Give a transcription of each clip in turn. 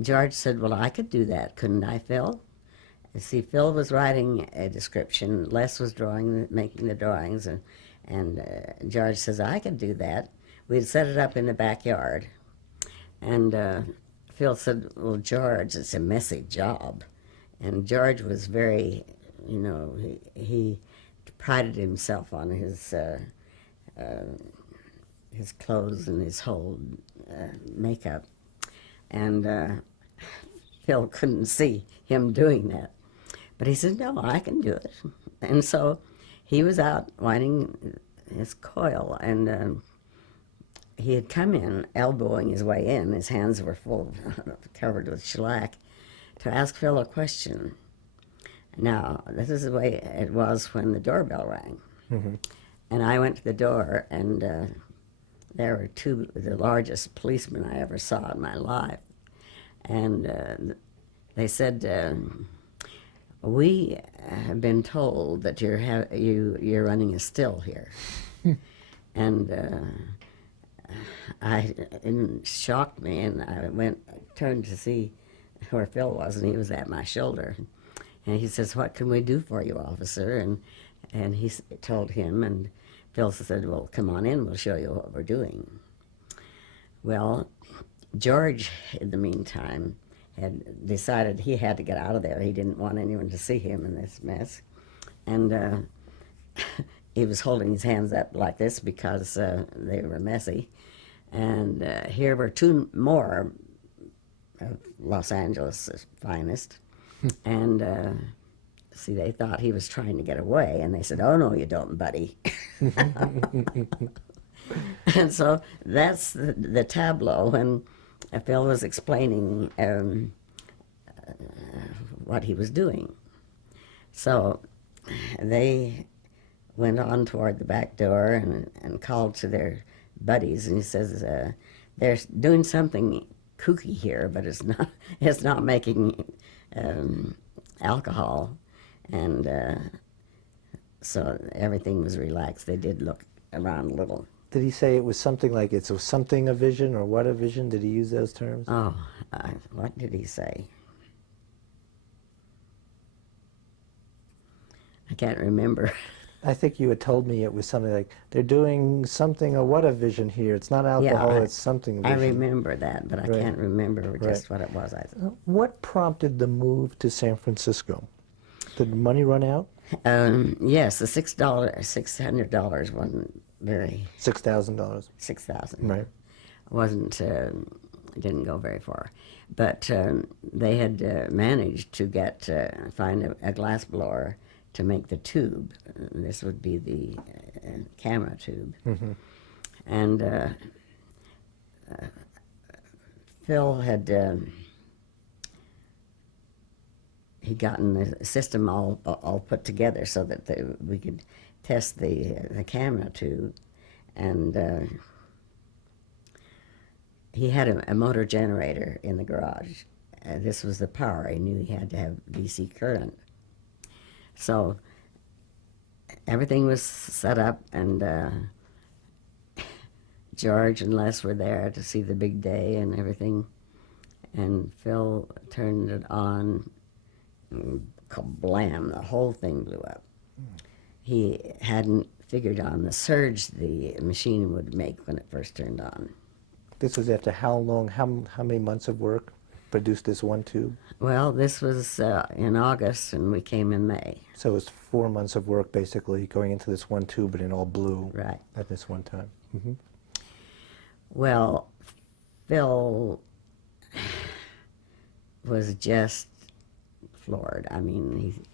George said, well, I could do that, couldn't I, Phil? See, Phil was writing a description, Les was making the drawings, and George says, I could do that. We'd set it up in the backyard. And Phil said, well, George, it's a messy job. And George was very, he prided himself on his clothes and his whole makeup. And Phil couldn't see him doing that. But he said, no, I can do it. And so he was out winding his coil, and he had come in, elbowing his way in. His hands were full, covered with shellac, to ask Phil a question. Now, this is the way it was when the doorbell rang. Mm-hmm. And I went to the door, and there were the largest policemen I ever saw in my life. And they said, we have been told that you're running a still here. And it shocked me, and I turned to see where Phil was, and he was at my shoulder. And he says, what can we do for you, officer? And he told him, and Phil said, well, come on in, we'll show you what we're doing. Well, George, in the meantime, had decided he had to get out of there. He didn't want anyone to see him in this mess. And he was holding his hands up like this because they were messy. And here were two more of Los Angeles' finest. And see, they thought he was trying to get away, and they said, oh, no, you don't, buddy. And so that's the tableau, and Phil was explaining what he was doing. So they went on toward the back door and called to their buddies, and he says, they're doing something kooky here, but it's not making alcohol. And so everything was relaxed. They did look around a little. Did he say it was something like it's something a vision, or what a vision? Did he use those terms? Oh, what did he say? I can't remember. I think you had told me it was something like, they're doing something, or what a vision here. It's not alcohol, it's something vision. I remember that, but I can't remember just what it was. What prompted the move to San Francisco? Did money run out? Yes, the $600 wasn't very... $6,000. $6,000. Right. Didn't go very far. But they had managed to find a glass blower to make the tube. This would be the camera tube. Mm-hmm. And Phil had he'd gotten the system all put together so that we could test the camera tube. And he had a motor generator in the garage. This was the power. He knew he had to have DC current. So everything was set up, and George and Les were there to see the big day and everything. And Phil turned it on, and kablam, the whole thing blew up. He hadn't figured on the surge the machine would make when it first turned on. This was after how long, how many months of work produced this one tube? Well, this was in August, and we came in May. So it was 4 months of work, basically, going into this one tube, and it all blew at this one time. Mm-hmm. Well, Phil was just floored. I mean,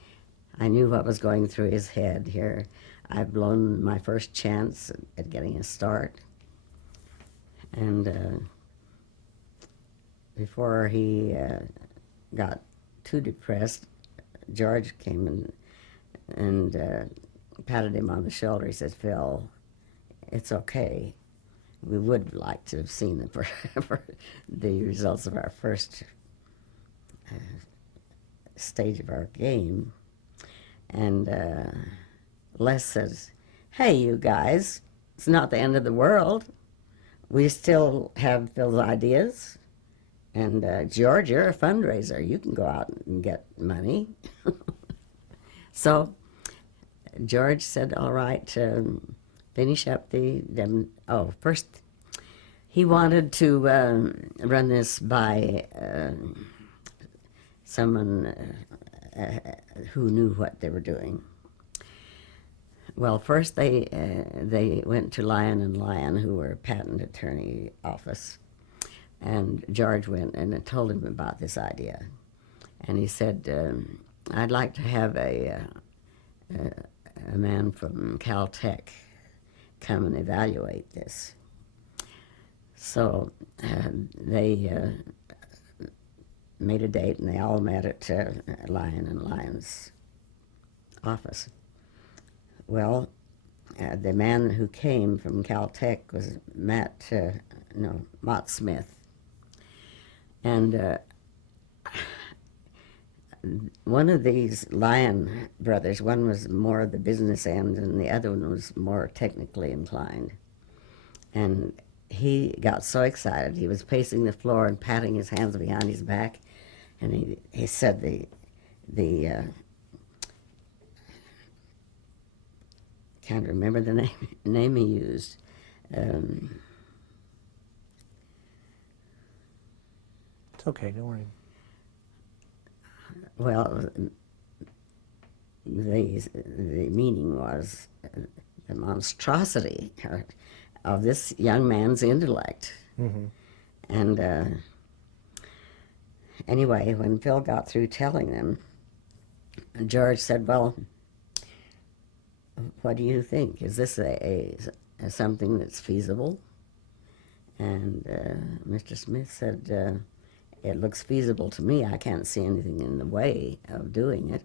I knew what was going through his head here. I'd blown my first chance at getting a start. And before he got too depressed, George came and patted him on the shoulder. He said, Phil, it's okay. We would like to have seen the results of our first stage of our game. And Les says, hey, you guys, it's not the end of the world. We still have Phil's ideas. And George, you're a fundraiser. You can go out and get money. So George said, all right, finish up first he wanted to run this by someone who knew what they were doing. Well, first they went to Lyon and Lyon, who were a patent attorney office, and George went and told him about this idea, and he said, "I'd like to have a man from Caltech come and evaluate this." So they made a date, and they all met at Lyon and Lyon's office. Well, the man who came from Caltech was Mott Smith. And one of these Lyon brothers, one was more of the business end and the other one was more technically inclined. And he got so excited, he was pacing the floor and patting his hands behind his back, and he said the can't remember the name he used. It's okay, don't worry. Well, the meaning was the monstrosity of this young man's intellect. Mm-hmm. And anyway, when Phil got through telling them, George said, "Well, what do you think? Is this a something that's feasible?" And Mr. Smith said, "It looks feasible to me. I can't see anything in the way of doing it."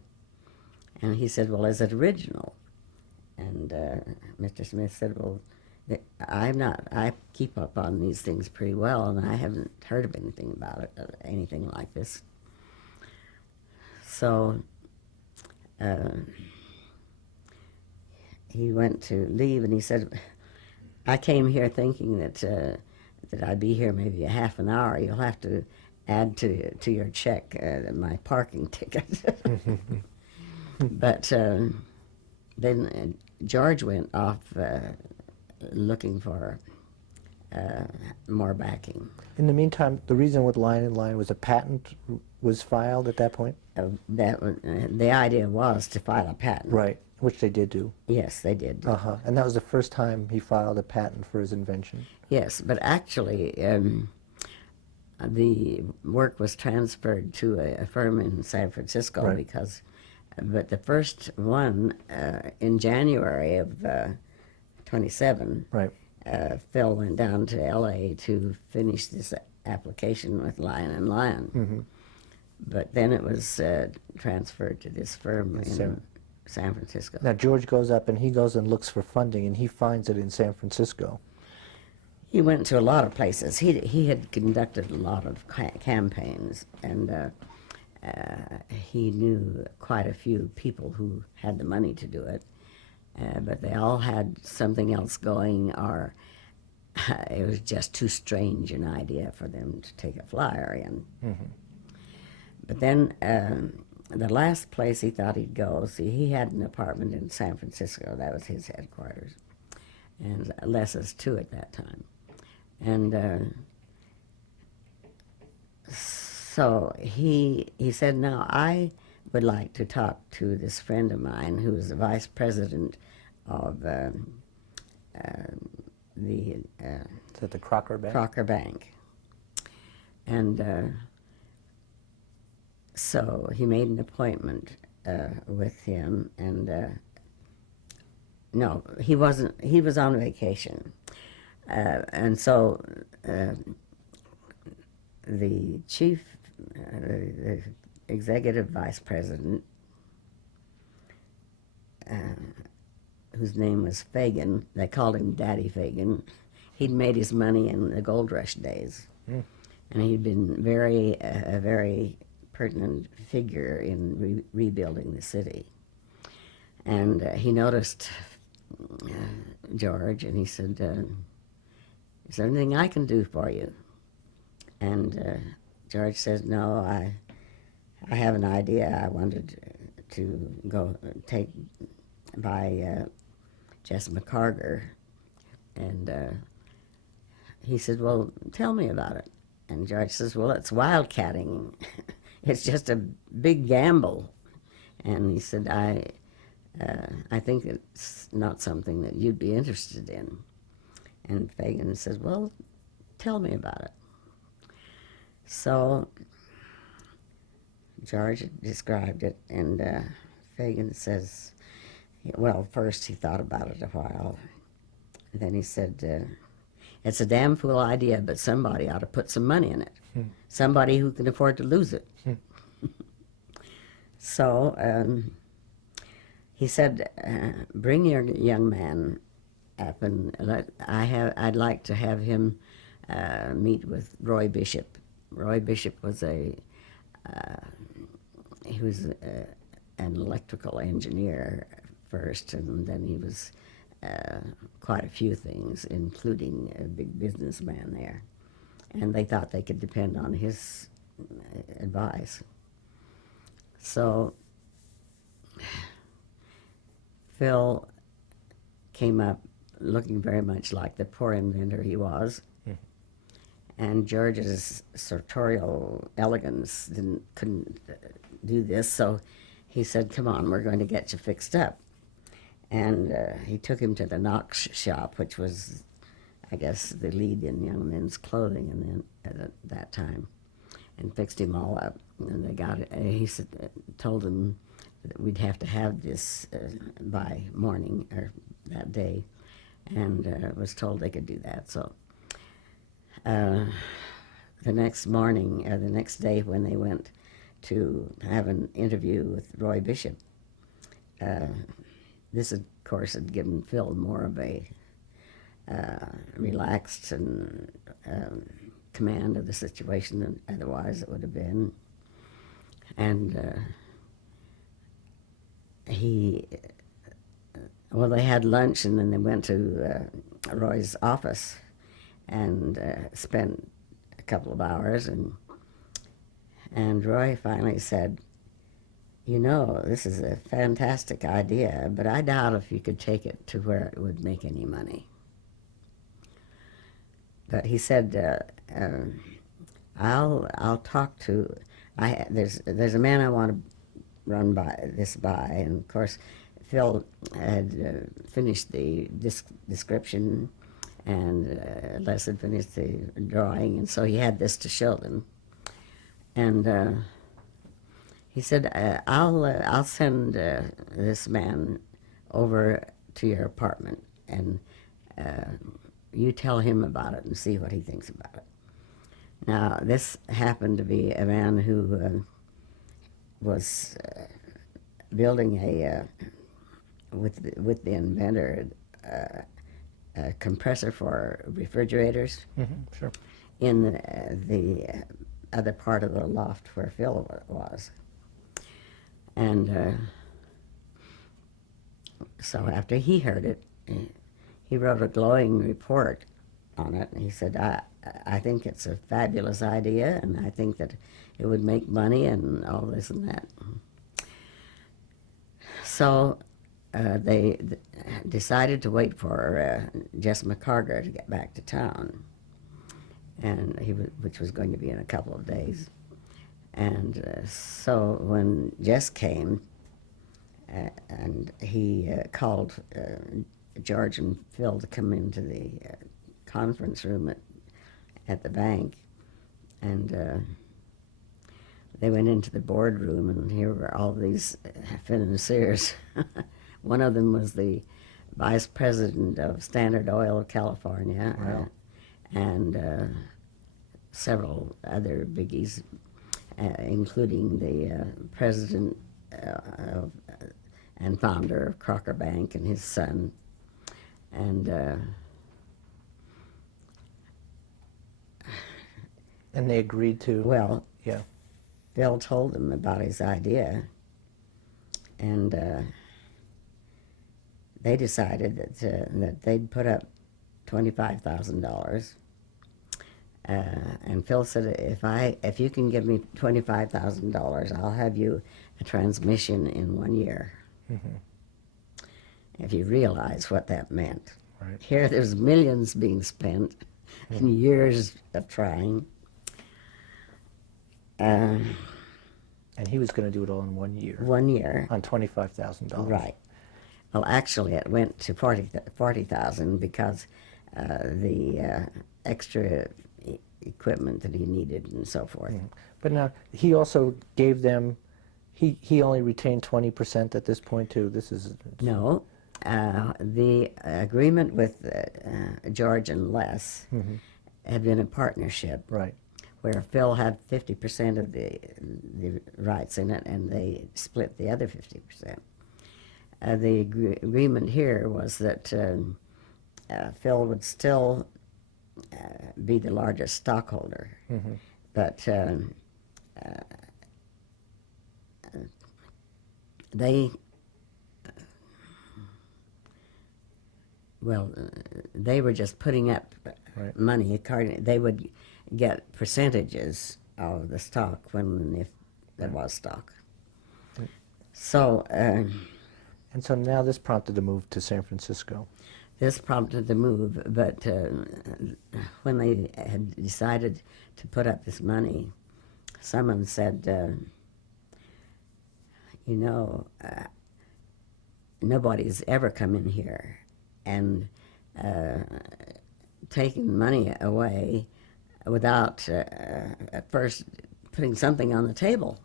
And he said, "Well, is it original?" And Mr. Smith said, "Well, I keep up on these things pretty well, and I haven't heard of anything about it, anything like this." So he went to leave, and he said, "I came here thinking that I'd be here maybe a half an hour. You'll have to add to your check my parking ticket." But then George went off looking for more backing. In the meantime, the reason with Lyon and Lyon was a patent was filed at that point? The idea was to file a patent. Right, which they did do. Yes, they did. Uh-huh. And that was the first time he filed a patent for his invention. Yes, but actually the work was transferred to a firm in San Francisco, right. But the first one in January of 27, right. Phil went down to L.A. to finish this application with Lyon and Lyon. Mm-hmm. But then it was transferred to this firm in San Francisco. Now George goes up and he goes and looks for funding, and he finds it in San Francisco. He went to a lot of places. He had conducted a lot of campaigns, and he knew quite a few people who had the money to do it, but they all had something else going, or it was just too strange an idea for them to take a flyer in. Mm-hmm. But then the last place he thought he'd go, see, he had an apartment in San Francisco. That was his headquarters, and Les's too at that time. And so he said, "Now, I would like to talk to this friend of mine who is the vice president of the Is that the Crocker Bank? Crocker Bank." And so he made an appointment with him, and no, he wasn't. He was on vacation, and so the chief, the executive vice president, whose name was Fagan, they called him Daddy Fagan. He'd made his money in the gold rush days, and he'd been a very pertinent figure in rebuilding the city. And he noticed George, and he said, "Is there anything I can do for you?" And George says, no, I have an idea. I wanted to go take by Jess McCarter. And he said, well, tell me about it. And George says, well, it's wildcatting. It's just a big gamble. And he said, I think it's not something that you'd be interested in. And Fagan says, well, tell me about it. So George described it, and Fagan says, well, first he thought about it a while. And then he said, it's a damn fool idea, but somebody ought to put some money in it. Somebody who can afford to lose it. So he said, bring your young man up, and I'd like to have him meet with Roy Bishop. Roy Bishop was he was an electrical engineer first, and then he was quite a few things, including a big businessman there. And they thought they could depend on his advice. So Phil came up looking very much like the poor inventor he was. And George's sartorial elegance couldn't do this, so he said, come on, we're going to get you fixed up. And he took him to the Knox shop, which was, I guess, the lead in young men's clothing at that time, and fixed him all up. And they got it. He said, told him that we'd have to have this by morning or that day, and was told they could do that. So the next morning, or the next day, when they went to have an interview with Roy Bishop, this, of course, had given Phil more of a relaxed and command of the situation than otherwise it would have been. And they had lunch, and then they went to Roy's office and spent a couple of hours, and Roy finally said, you know, this is a fantastic idea, but I doubt if you could take it to where it would make any money. But he said, I'll talk to, there's a man I want to run this by, and of course Phil had finished the description, and Les had finished the drawing, and so he had this to show them. And he said, I'll send this man over to your apartment, and you tell him about it and see what he thinks about it. Now, this happened to be a man who was building with the inventor, a compressor for refrigerators. Sure. In the other part of the loft where Phil was. And so after he heard it, he wrote a glowing report on it, and he said, I think it's a fabulous idea, and I think that it would make money and all this and that. So they decided to wait for Jess McCarter to get back to town, and which was going to be in a couple of days. And so when Jess came, and he called George and Phil to come into the conference room at the bank, and they went into the boardroom, and here were all these financiers. One of them was the vice president of Standard Oil of California. Wow. And several other biggies, including the president and founder of Crocker Bank and his son. And they agreed to. Well, yeah. Phil told them about his idea, and they decided that they'd put up $25,000 And Phil said, if you can give me $25,000, I'll have you a transmission in 1 year. If you realize what that meant. Right. Here there's millions being spent and years of trying. And he was going to do it all in 1 year. 1 year. On $25,000. Right. Well, actually, it went to 40,000 because the extra equipment that he needed and so forth. But now, he also gave them, he only retained 20% at this point, too? This is... No. The agreement with George and Les had been a partnership. Right. Where Phil had 50% of the rights in it, and they split the other 50%. The agreement here was that Phil would still be the largest stockholder, but they were just putting up money. They would get percentages of the stock if there was stock. So. And so now this prompted the move to San Francisco. This prompted the move, but when they had decided to put up this money, someone said, nobody's ever come in here and taken money away without first putting something on the table.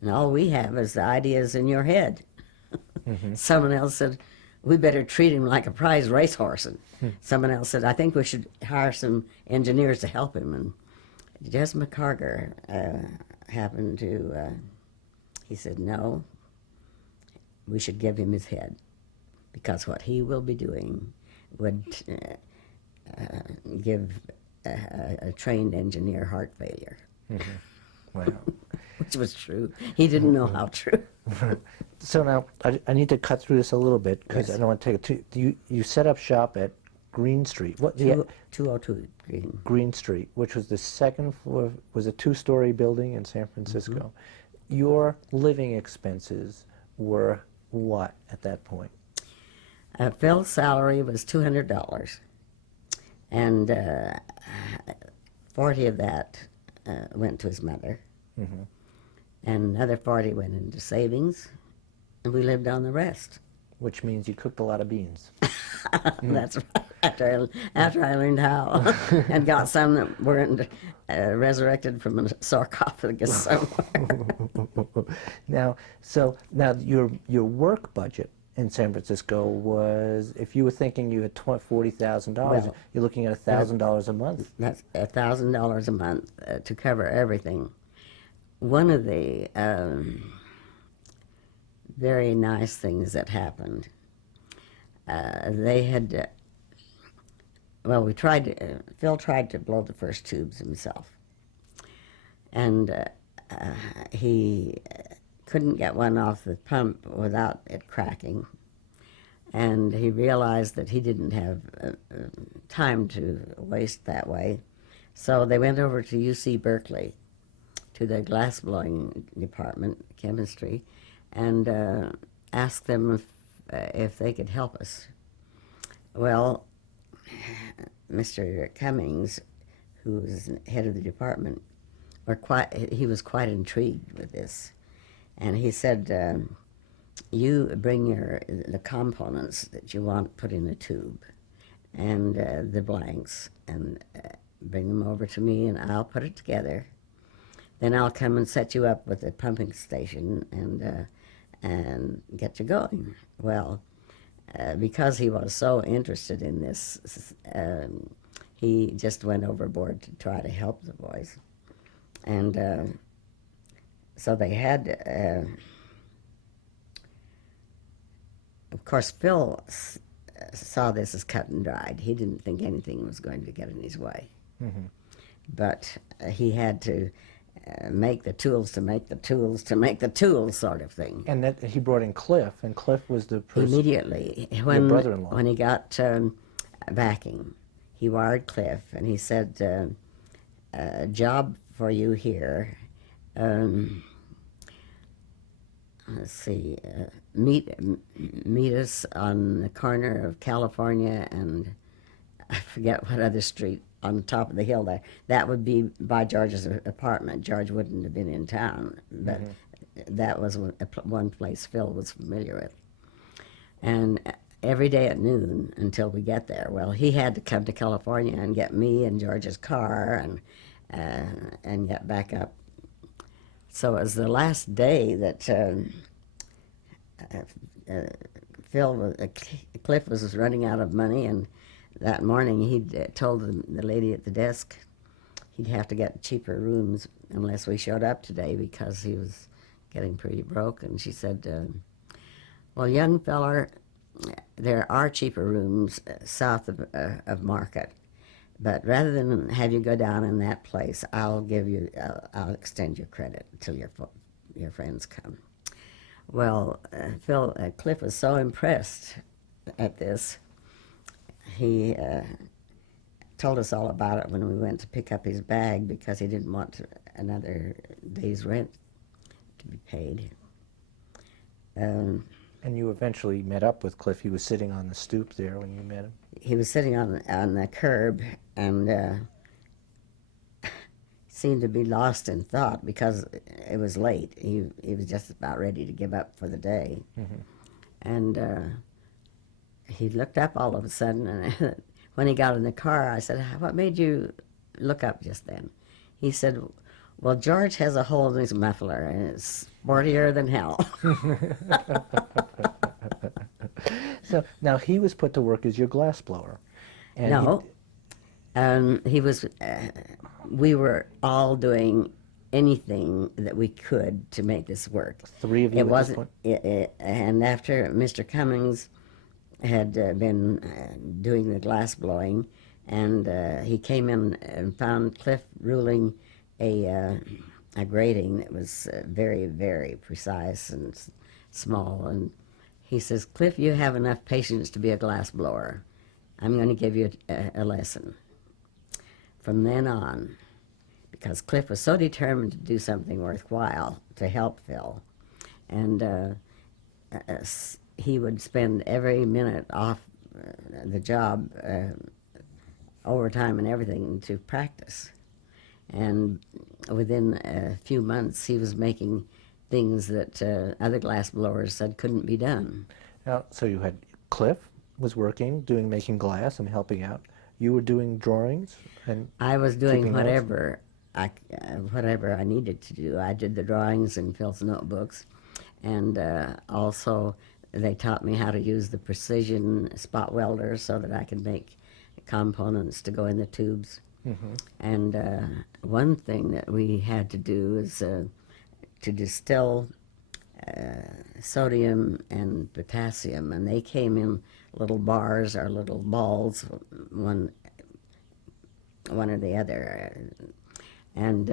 And all we have is the ideas in your head. Someone else said, we better treat him like a prize racehorse. And someone else said, I think we should hire some engineers to help him. And Jess McCarger happened to, he said, no, we should give him his head, because what he will be doing would give a trained engineer heart failure. Wow. Which was true. He didn't know how true. So now, I need to cut through this a little bit, because I don't want to take it too... You set up shop at Green Street. 202 Green. Green Street, which was the second floor, was a two-story building in San Francisco. Your living expenses were what at that point? Phil's salary was $200, and 40 of that went to his mother, and another 40 went into savings, and we lived on the rest. Which means you cooked a lot of beans. That's right, after I learned how, and got some that weren't resurrected from a sarcophagus somewhere. Now your work budget in San Francisco was, if you were thinking you had $40,000, you're looking at $1,000 a month. That's $1,000 a month to cover everything. One of the very nice things that happened, they had, Phil tried to blow the first tubes himself, and he couldn't get one off the pump without it cracking, and he realized that he didn't have time to waste that way, so they went over to UC Berkeley, to the glass-blowing department, chemistry, and asked them if they could help us. Well, Mr. Cummings, who was head of the department, he was quite intrigued with this. And he said, you bring the components that you want put in a tube, and the blanks, and bring them over to me, and I'll put it together. Then I'll come and set you up with a pumping station and get you going. Well, because he was so interested in this, he just went overboard to try to help the boys. And so they had, of course, Phil saw this as cut and dried. He didn't think anything was going to get in his way. But he had to make the tools to make the tools to make the tools, sort of thing. And that he brought in Cliff, and Cliff was the person... Immediately. Your brother-in-law. When he got backing, he wired Cliff, and he said, a job for you here. Let's see, meet us on the corner of California and I forget what other street on the top of the hill there. That would be by George's apartment. George wouldn't have been in town, but that was one place Phil was familiar with. And every day at noon until we get there, well, he had to come to California and get me and George's car and get back up. So it was the last day that Cliff was running out of money, and that morning he told the lady at the desk he'd have to get cheaper rooms unless we showed up today because he was getting pretty broke. And she said, well, young feller, there are cheaper rooms south of Market, but rather than have you go down in that place, I'll extend your credit until your friends come. Well, Cliff was so impressed at this, he told us all about it when we went to pick up his bag because he didn't want another day's rent to be paid. And you eventually met up with Cliff. He was sitting on the stoop there when you met him. He was sitting on the curb and seemed to be lost in thought because it was late. He was just about ready to give up for the day. And he looked up all of a sudden, and when he got in the car, I said, what made you look up just then? He said, well, George has a hole in his muffler, and it's sportier than hell. So now he was put to work as your glassblower. No, he was. We were all doing anything that we could to make this work. Three of you. It wasn't. And after Mr. Cummings had been doing the glass blowing, and he came in and found Cliff ruling a grating that was very, very precise and small, and he says, Cliff, you have enough patience to be a glass blower. I'm going to give you a lesson. From then on, because Cliff was so determined to do something worthwhile to help Phil, and he would spend every minute off the job, overtime and everything, to practice. And within a few months, he was making things that other glass blowers said couldn't be done. Now, so you had Cliff was working, making glass and helping out. You were doing drawings, and I was doing notes? whatever I needed to do. I did the drawings in Phil's notebooks, and also they taught me how to use the precision spot welder so that I could make components to go in the tubes. And one thing that we had to do is to distill sodium and potassium, and they came in little bars or little balls, one or the other. And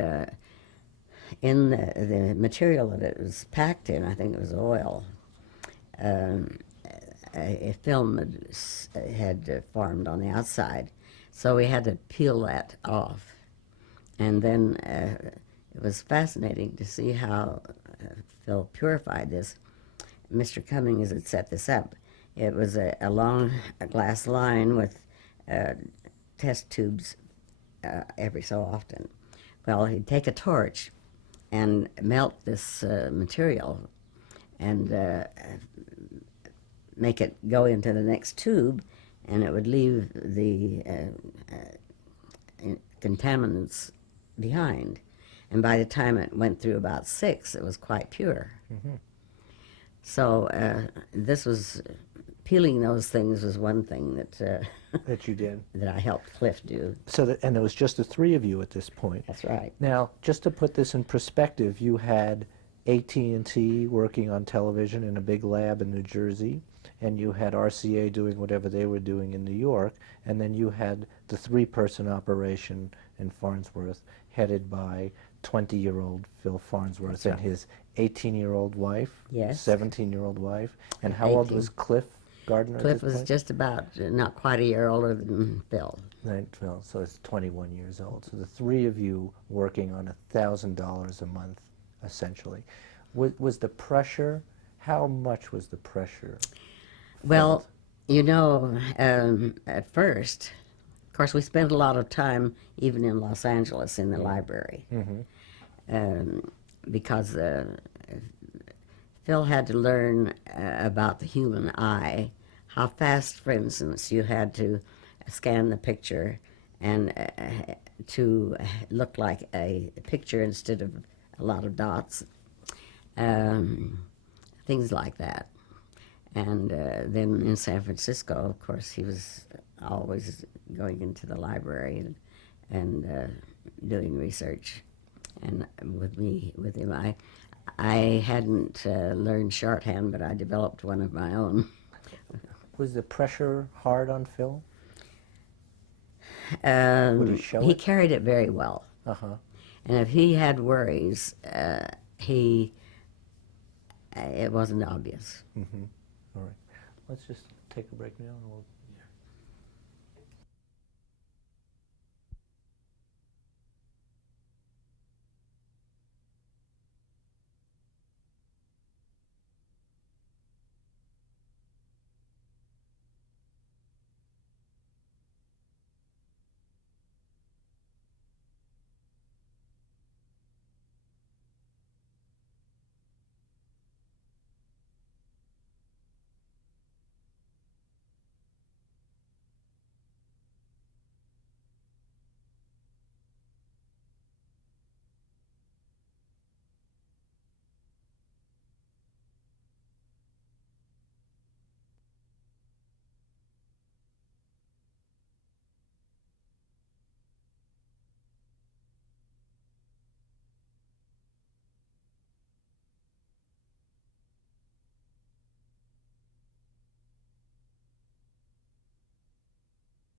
in the material that it was packed in, I think it was oil, a film had formed on the outside. So we had to peel that off. And then it was fascinating to see how Phil purified this. Mr. Cummings had set this up. It was a long glass line with test tubes every so often. Well, he'd take a torch and melt this material and make it go into the next tube, and it would leave the contaminants behind. And by the time it went through about 6, it was quite pure. So this was, peeling those things was one thing that that you did, that I helped Cliff do. So and there was just the 3 of you at this point. That's right. Now, just to put this in perspective, you had AT&T working on television in a big lab in New Jersey, and you had RCA doing whatever they were doing in New York, and then you had the 3-person operation in Farnsworth, headed by 20-year-old Phil Farnsworth and his 18-year-old wife, Yes. 17-year-old wife. And how old was Cliff Gardner at Cliff this was point? just about not quite a year older than Phil. Well, so it's 21 years old. So the three of you working on $1,000 a month, essentially. Was the pressure, how much was the pressure? Well, you know, at first, of course, we spent a lot of time even in Los Angeles in the library. Because Phil had to learn about the human eye, how fast, for instance, you had to scan the picture and to look like a picture instead of a lot of dots, things like that. And then in San Francisco, of course, he was always going into the library and doing research. And with him, I hadn't learned shorthand, but I developed one of my own. Was the pressure hard on Phil? Would he show He it? carried it very well. Uh-huh. And if he had worries, it wasn't obvious. All right. Let's just take a break now and we'll